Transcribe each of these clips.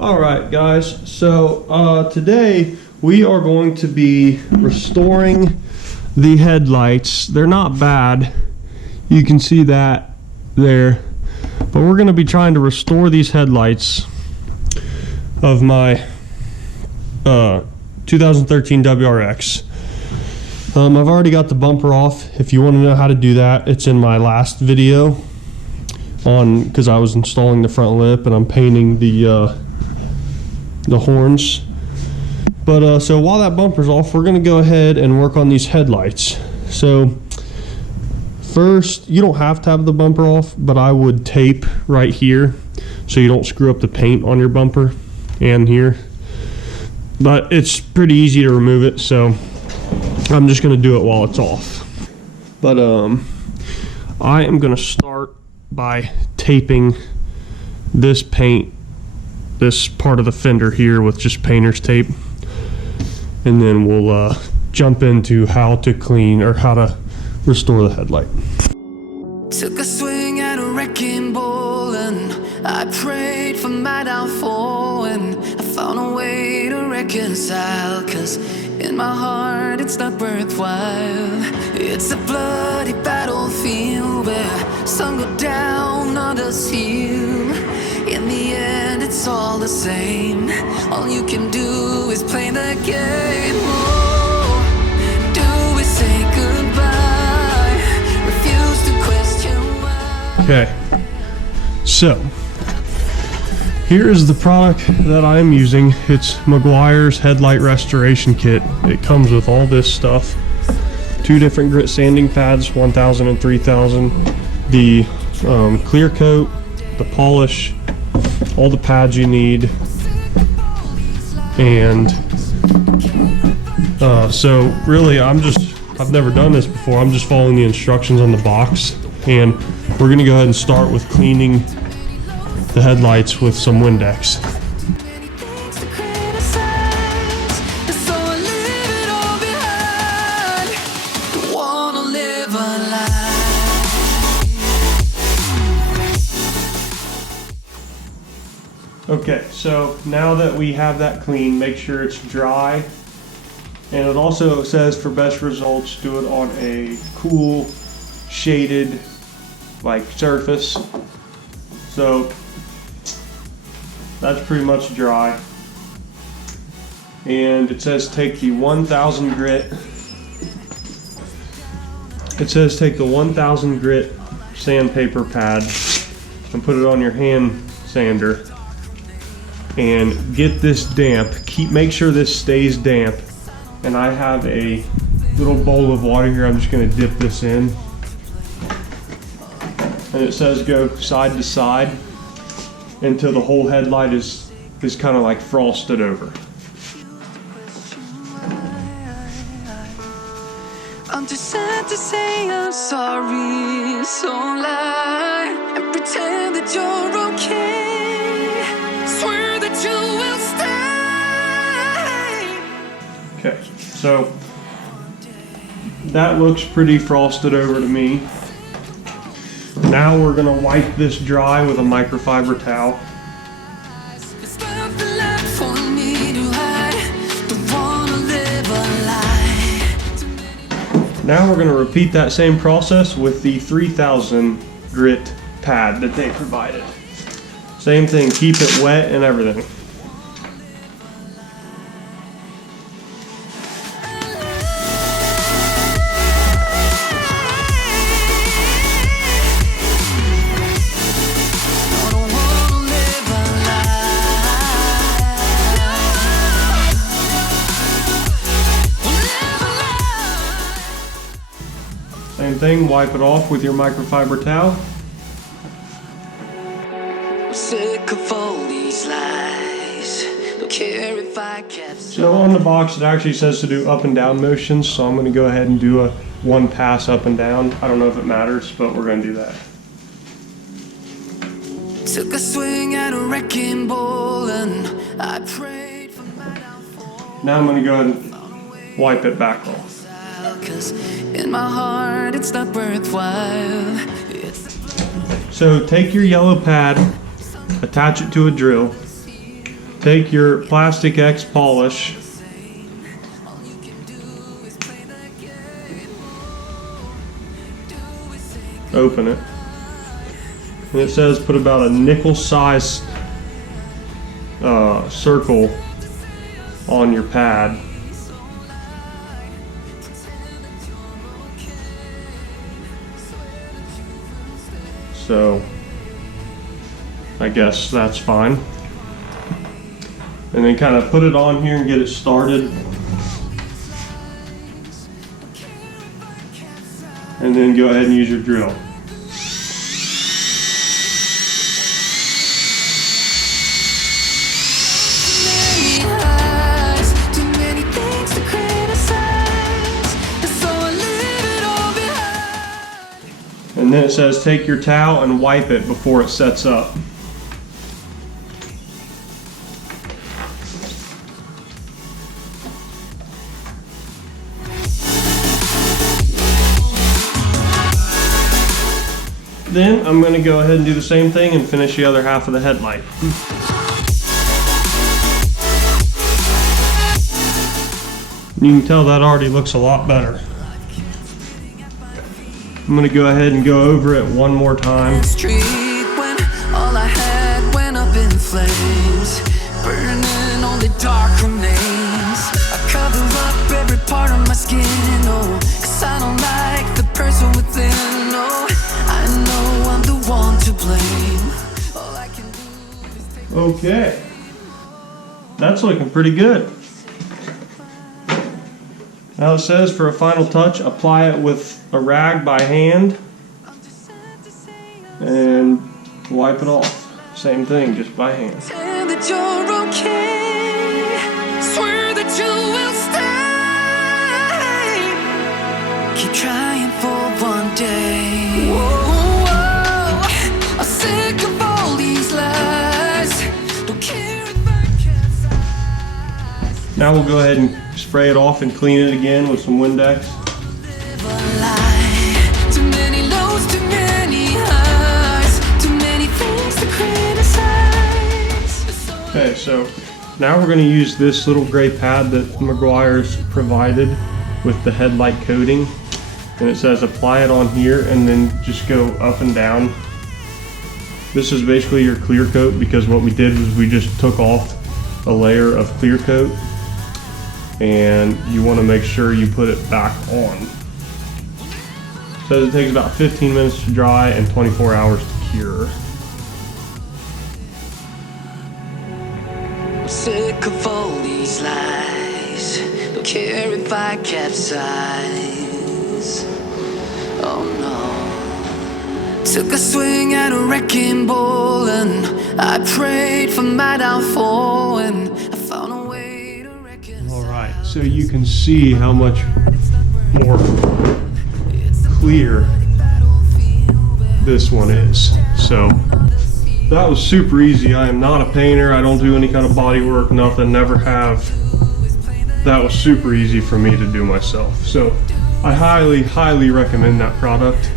Alright guys, so today we are going to be restoring the headlights. They're not bad, you can see that there, but we're going to be trying to restore these headlights of my 2013 WRX. I've already got the bumper off. If you want to know how to do that, it's in my last video on, because I was installing the front lip and I'm painting the horns. But so while that bumper's off, we're going to go ahead and work on these headlights. So first, you don't have to have the bumper off, but I would tape right here so you don't screw up the paint on your bumper and here. But it's pretty easy to remove it, so I'm just going to do it while it's off. But I am going to start by taping this paint, this part of the fender here, with just painter's tape, and then we'll jump into how to clean or how to restore the headlight. Took a swing at a wrecking ball and I prayed for my downfall, and I found a way to reconcile, 'cause in my heart it's not worthwhile. It's a bloody battlefield where some go down, others heal. In the end it's all the same. All you can do is play the game. Oh, do we say goodbye? Refuse to question why. Okay, so here is the product that I'm using. It's Meguiar's headlight restoration kit. It comes with all this stuff. 2 different grit sanding pads, 1000 and 3000. The clear coat, the polish, all the pads you need. And so really I've never done this before. I'm just following the instructions on the box. And we're gonna go ahead and start with cleaning the headlights with some Windex. Okay, so now that we have that clean, make sure it's dry. And it also says for best results, do it on a cool, shaded, like, surface. So that's pretty much dry. And it says take the 1000 grit. It says take the 1000 grit sandpaper pad and put it on your hand sander and get this damp. Make sure this stays damp. And I have a little bowl of water here. I'm just going to dip this in. And it says go side to side until the whole headlight is kind of like frosted over. I'm too sad to say I'm sorry, so lie and pretend that you're okay. Swear that you will stay. Okay, so that looks pretty frosted over to me. Now we're gonna wipe this dry with a microfiber towel. Now we're gonna repeat that same process with the 3000 grit pad that they provided. Same thing, keep it wet and everything. Same thing, wipe it off with your microfiber towel. Sick of all these lies. Don't care if I kept. So on the box it actually says to do up and down motions, so I'm going to go ahead and do a one pass up and down. I don't know if it matters, but we're going to do that. Took a swing at a wrecking ball and I prayed for my downfall. Now I'm going to go ahead and wipe it back off. 'Cause in my heart it's not worthwhile. So take your yellow pad, attach it to a drill, take your Plastic X polish, open it, and it says put about a nickel size circle on your pad. So I guess that's fine. And then kind of put it on here and get it started. And then go ahead and use your drill. And then it says take your towel and wipe it before it sets up. Then I'm going to go ahead and do the same thing and finish the other half of the headlight. You can tell that already looks a lot better. I'm going to go ahead and go over it one more time. Street when all I had went up in flames, burning only dark remains. I cover up every part of my skin, oh, 'cause I don't like the person within, oh. I know I'm the one to blame. All I can do is take. Okay, that's looking pretty good. Now it says for a final touch, apply it with a rag by hand and wipe it off. Same thing, just by hand. Pretend that you're okay. Swear that you will stay. Keep trying for one day. Whoa, whoa. I'm sick of all these lies. Don't care if I capsize. Now we'll go ahead and spray it off and clean it again with some Windex. Too many lows, too many highs, too many things to criticize. Okay, so now we're going to use this little gray pad that McGuire's provided with the headlight coating. And it says apply it on here and then just go up and down. This is basically your clear coat, because what we did was we just took off a layer of clear coat, and you want to make sure you put it back on. Says it takes about 15 minutes to dry and 24 hours to cure. I'm sick of all these lies. Don't care if I capsize. Oh no. Took a swing at a wrecking ball and I prayed for my downfall, and I found a way to reconcile. Alright, so you can see how much more clear this one is. So that was super easy. I am not a painter. I don't do any kind of body work, nothing, never have. That was super easy for me to do myself. So I highly, highly recommend that product.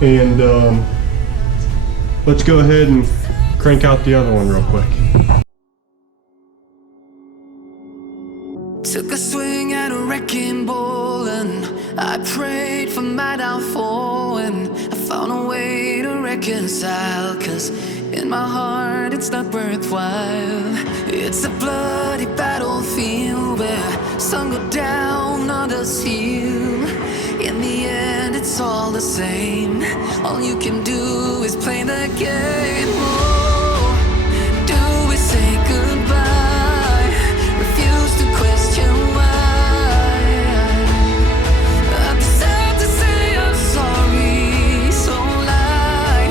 And let's go ahead and crank out the other one real quick. Took a swing at a wrecking ball and I prayed for my downfall, and I found a way to reconcile, 'cause in my heart it's not worthwhile. It's a bloody battlefield where some go down, others heal. In the end it's all the same. All you can do is play the game. Oh, do we say goodbye? Refuse to question why. I'm sad to say I'm sorry, so lie.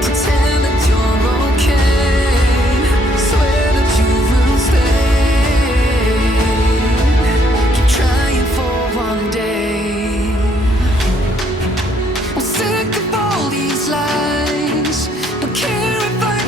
Pretend that you're okay. Swear that you will stay. Keep trying for one day. I'm sick of all these lies. Don't care if I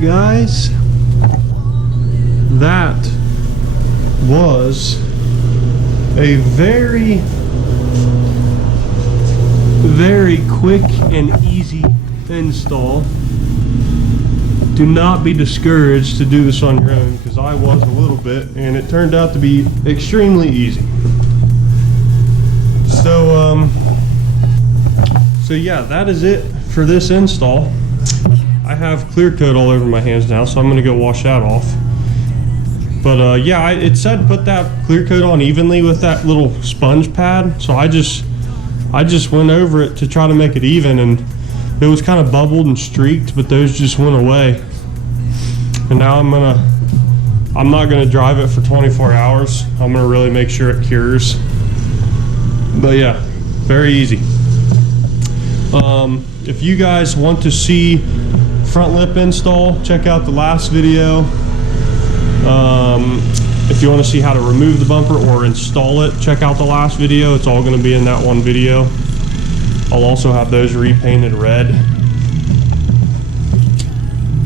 guys, that was a very quick and easy install. Do not be discouraged to do this on your own, because I was a little bit, and it turned out to be extremely easy. So yeah, that is it for this install. I have clear coat all over my hands now, so I'm gonna go wash that off. But yeah, it said put that clear coat on evenly with that little sponge pad, so I just went over it to try to make it even, and it was kind of bubbled and streaked, but those just went away. And now I'm not gonna drive it for 24 hours. I'm gonna really make sure it cures. But yeah, very easy. If you guys want to see front lip install, check out the last video. If you want to see how to remove the bumper or install it, check out the last video. It's all going to be in that one video. I'll also have those repainted red.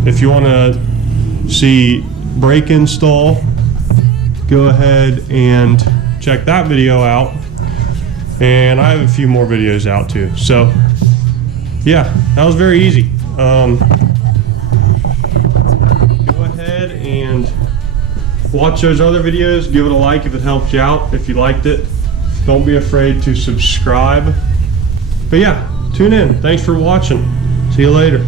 If you want to see brake install, go ahead and check that video out. And I have a few more videos out too. So yeah, that was very easy. Go ahead and watch those other videos. Give it a like if it helped you out. If you liked it, don't be afraid to subscribe. But yeah, tune in. Thanks for watching. See you later.